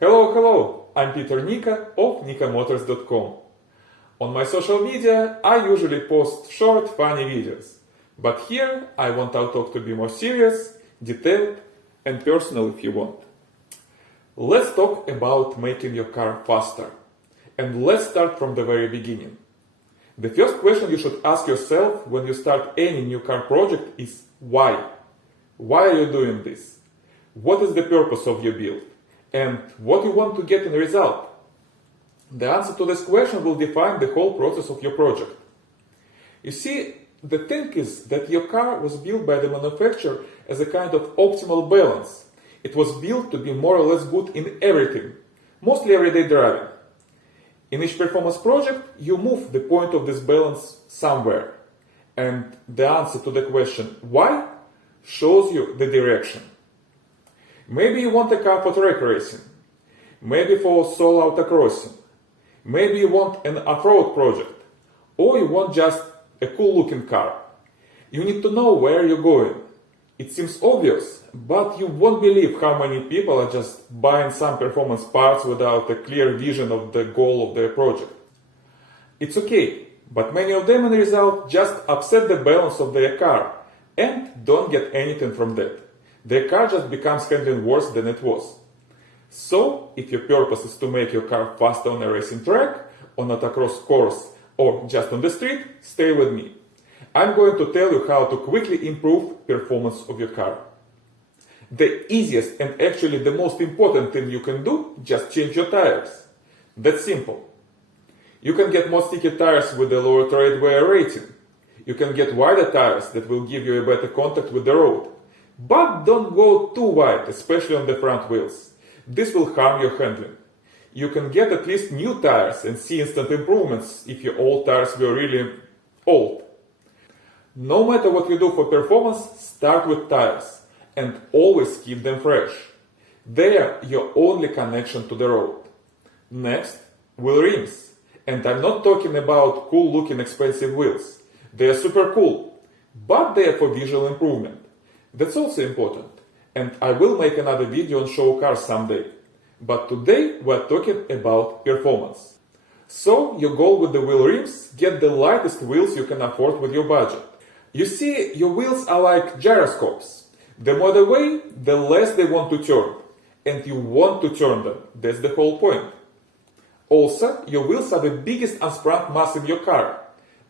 Hello, I'm Nikko of NikkoMotors.com. On my social media, I usually post short, funny videos. But here, I want our talk to be more serious, detailed, and personal if you want. Let's talk about making your car faster. And let's start from the very beginning. The first question you should ask yourself when you start any new car project is why? Why are you doing this? What is the purpose of your build? And what you want to get in result? The answer to this question will define the whole process of your project. You see, the thing is that your car was built by the manufacturer as a kind of optimal balance. It was built to be more or less good in everything, mostly everyday driving. In each performance project, you move the point of this balance somewhere. And the answer to the question why shows you the direction. Maybe you want a car for track racing, maybe for solo autocrossing, maybe you want an off-road project, or you want just a cool-looking car. You need to know where you're going. It seems obvious, but you won't believe how many people are just buying some performance parts without a clear vision of the goal of their project. It's okay, but many of them in result just upset the balance of their car and don't get anything from that. Their car just becomes handling worse than it was. So, if your purpose is to make your car faster on a racing track, on an autocross course, or just on the street, stay with me. I'm going to tell you how to quickly improve performance of your car. The easiest and actually the most important thing you can do, just change your tires. That's simple. You can get more sticky tires with a lower tread wear rating. You can get wider tires that will give you a better contact with the road. But don't go too wide, especially on the front wheels. This will harm your handling. You can get at least new tires and see instant improvements if your old tires were really old. No matter what you do for performance, start with tires and always keep them fresh. They are your only connection to the road. Next, wheel rims. And I'm not talking about cool looking expensive wheels. They are super cool, but they are for visual improvement. That's also important, and I will make another video on show cars someday. But today we're talking about performance. So your goal with the wheel rims, get the lightest wheels you can afford with your budget. You see, your wheels are like gyroscopes. The more they weigh, the less they want to turn. And you want to turn them, that's the whole point. Also, your wheels are the biggest unsprung mass in your car.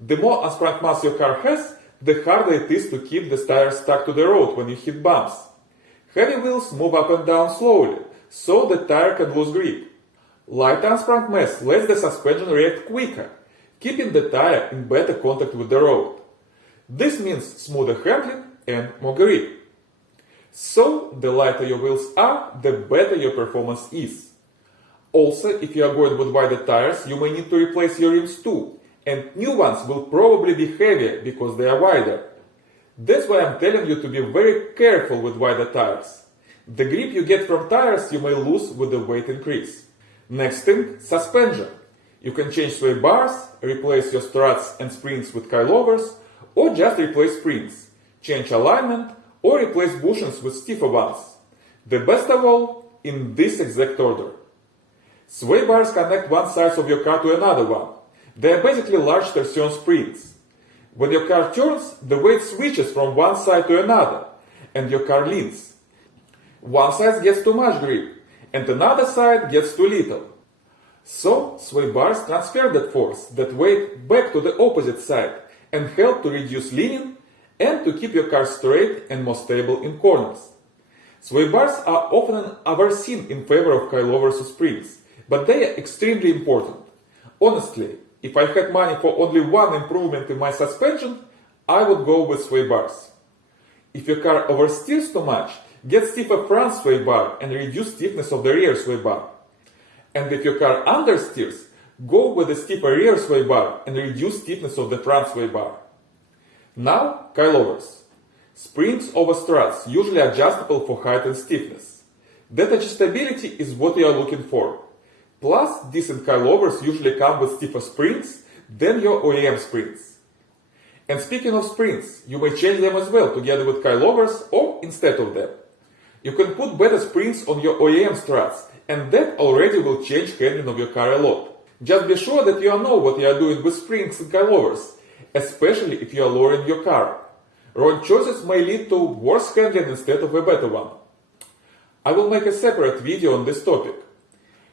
The more unsprung mass your car has, the harder it is to keep the tires stuck to the road when you hit bumps. Heavy wheels move up and down slowly, so the tire can lose grip. Light unsprung mass lets the suspension react quicker, keeping the tire in better contact with the road. This means smoother handling and more grip. So, the lighter your wheels are, the better your performance is. Also, if you are going with wider tires, you may need to replace your rims too. And new ones will probably be heavier because they are wider. That's why I'm telling you to be very careful with wider tires. The grip you get from tires you may lose with the weight increase. Next thing, suspension. You can change sway bars, replace your struts and springs with coilovers, or just replace springs, change alignment, or replace bushings with stiffer ones. The best of all, in this exact order. Sway bars connect one side of your car to another one. They are basically large torsion springs. When your car turns, the weight switches from one side to another, and your car leans. One side gets too much grip, and another side gets too little. So, sway bars transfer that force, that weight, back to the opposite side, and help to reduce leaning, and to keep your car straight and more stable in corners. Sway bars are often overseen in favor of coilovers or springs, but they are extremely important. Honestly, if I had money for only one improvement in my suspension, I would go with sway bars. If your car oversteers too much, get stiffer front sway bar and reduce stiffness of the rear sway bar. And if your car understeers, go with a stiffer rear sway bar and reduce stiffness of the front sway bar. Now, coilovers. Springs over struts, usually adjustable for height and stiffness. That adjustability is what you are looking for. Plus, decent coilovers usually come with stiffer springs than your OEM springs. And speaking of springs, you may change them as well together with coilovers or instead of them. You can put better springs on your OEM struts and that already will change handling of your car a lot. Just be sure that you know what you are doing with springs and coilovers, especially if you are lowering your car. Wrong choices may lead to worse handling instead of a better one. I will make a separate video on this topic.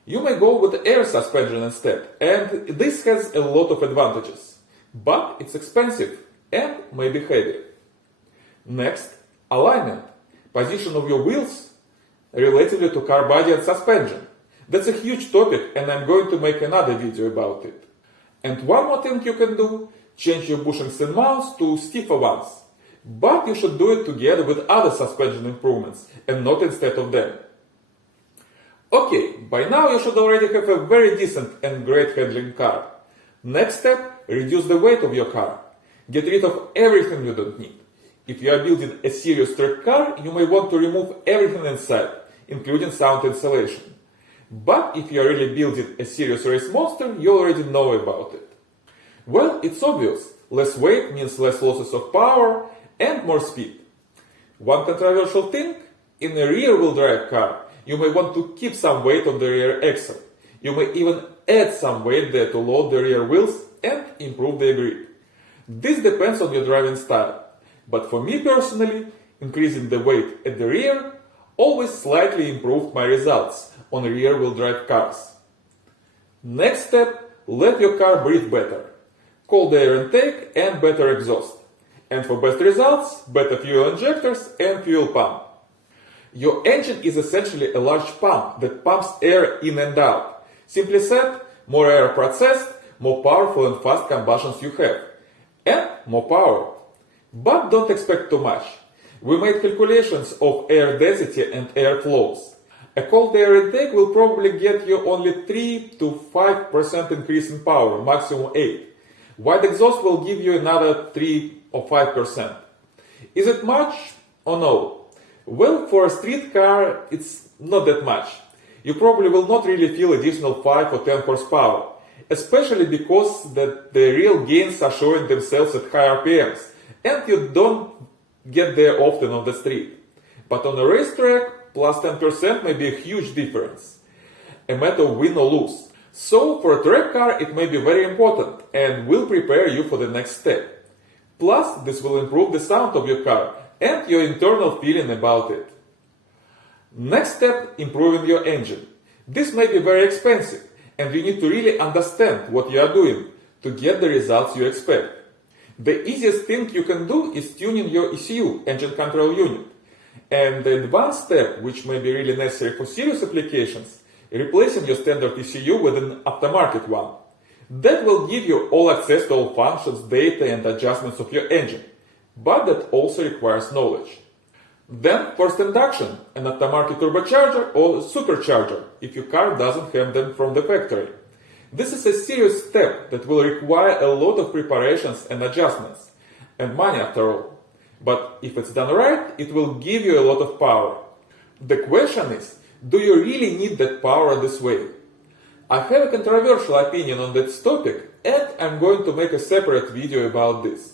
You may go with air suspension instead, and this has a lot of advantages. But it's expensive and may be heavy. Next, alignment, position of your wheels relatively to car body and suspension. That's a huge topic, and I'm going to make another video about it. And one more thing you can do, change your bushings and mounts to stiffer ones. But you should do it together with other suspension improvements, and not instead of them. Okay, by now you should already have a very decent and great handling car. Next step, reduce the weight of your car. Get rid of everything you don't need. If you are building a serious track car, you may want to remove everything inside, including sound insulation. But if you are really building a serious race monster, you already know about it. Well, it's obvious. Less weight means less losses of power and more speed. One controversial thing, in a rear-wheel drive car, you may want to keep some weight on the rear axle. You may even add some weight there to load the rear wheels and improve their grip. This depends on your driving style. But for me personally, increasing the weight at the rear always slightly improved my results on rear-wheel drive cars. Next step, let your car breathe better. Cold air intake and better exhaust. And for best results, better fuel injectors and fuel pump. Your engine is essentially a large pump that pumps air in and out. Simply said, more air processed, more powerful and fast combustions you have. And more power. But don't expect too much. We made calculations of air density and air flows. A cold air intake will probably get you only 3 to 5% increase in power, maximum 8. Wide exhaust will give you another 3 or 5%. Is it much or no? Well, for a street car, it's not that much. You probably will not really feel additional 5 or 10 horsepower, especially because the real gains are showing themselves at high RPMs, and you don't get there often on the street. But on a racetrack, plus 10% may be a huge difference, a matter of win or lose. So for a track car, it may be very important and will prepare you for the next step. Plus, this will improve the sound of your car and your internal feeling about it. Next step, improving your engine. This may be very expensive, and you need to really understand what you are doing to get the results you expect. The easiest thing you can do is tuning your ECU, engine control unit. And the advanced step, which may be really necessary for serious applications, replacing your standard ECU with an aftermarket one. That will give you all access to all functions, data and adjustments of your engine, but that also requires knowledge. Then first induction, an aftermarket turbocharger or supercharger if your car doesn't have them from the factory. This is a serious step that will require a lot of preparations and adjustments, and money after all. But if it's done right, it will give you a lot of power. The question is, do you really need that power this way? I have a controversial opinion on this topic, and I'm going to make a separate video about this.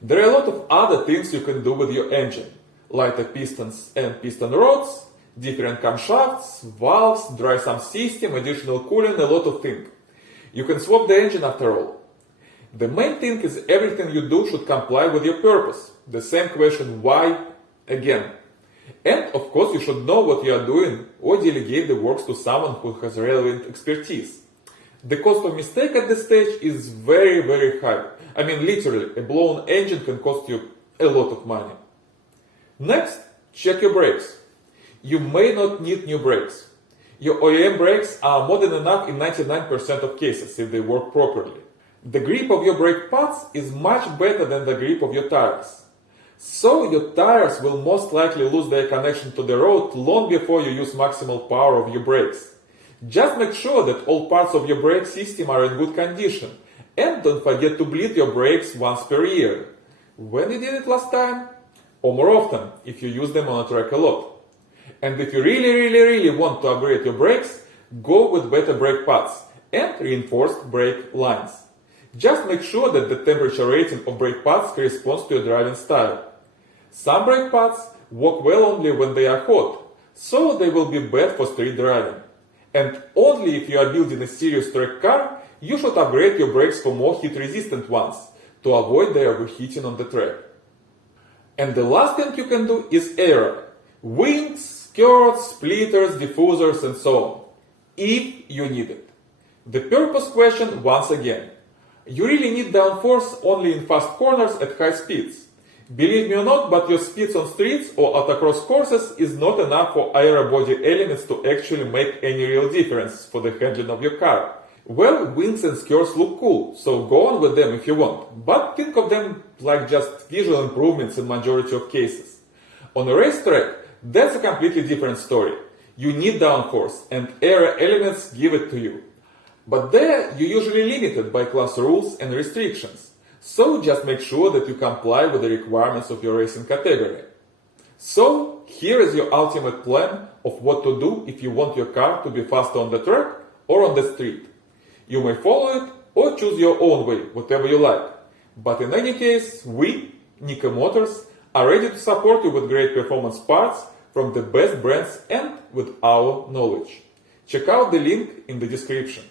There are a lot of other things you can do with your engine. Lighter pistons and piston rods, different camshafts, valves, dry sump system, additional cooling, a lot of things. You can swap the engine after all. The main thing is everything you do should comply with your purpose. The same question, why, again. And of course you should know what you are doing or delegate the works to someone who has relevant expertise. The cost of mistake at this stage is very, very high. I mean literally, a blown engine can cost you a lot of money. Next, check your brakes. You may not need new brakes. Your OEM brakes are more than enough in 99% of cases if they work properly. The grip of your brake pads is much better than the grip of your tires. So your tires will most likely lose their connection to the road long before you use maximal power of your brakes. Just make sure that all parts of your brake system are in good condition, and don't forget to bleed your brakes once per year. When you did it last time? Or more often, if you use them on a track a lot. And if you really want to upgrade your brakes, go with better brake pads and reinforced brake lines. Just make sure that the temperature rating of brake pads corresponds to your driving style. Some brake pads work well only when they are hot, so they will be bad for street driving. And only if you are building a serious track car, you should upgrade your brakes for more heat-resistant ones to avoid their overheating on the track. And the last thing you can do is aero. Wings, skirts, splitters, diffusers and so on. If you need it. The purpose question once again. You really need downforce only in fast corners at high speeds. Believe me or not, but your speeds on streets or autocross courses is not enough for aero body elements to actually make any real difference for the handling of your car. Well, wings and skirts look cool, so go on with them if you want, but think of them like just visual improvements in majority of cases. On a racetrack, that's a completely different story. You need downforce, and aero elements give it to you. But there, you're usually limited by class rules and restrictions. So just make sure that you comply with the requirements of your racing category. So here is your ultimate plan of what to do if you want your car to be faster on the track or on the street. You may follow it or choose your own way, whatever you like. But in any case, we, Nikko Motors, are ready to support you with great performance parts from the best brands and with our knowledge. Check out the link in the description.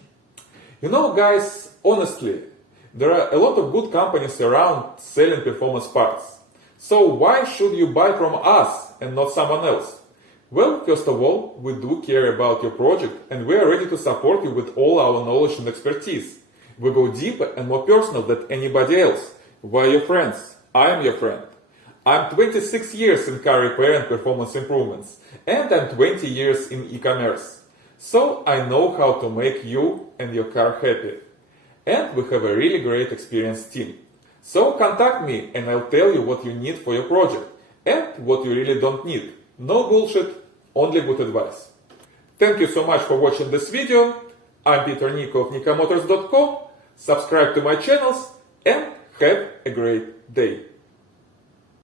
You know, guys, honestly, there are a lot of good companies around selling performance parts. So why should you buy from us and not someone else? Well, first of all, we do care about your project and we are ready to support you with all our knowledge and expertise. We go deeper and more personal than anybody else. We're your friends. I'm your friend. I'm 26 years in car repair and performance improvements, and I'm 20 years in e-commerce. So I know how to make you and your car happy. And we have a really great experienced team. So contact me and I'll tell you what you need for your project and what you really don't need. No bullshit, only good advice. Thank you so much for watching this video. I'm Nikko of NikkoMotors.com. Subscribe to my channels and have a great day.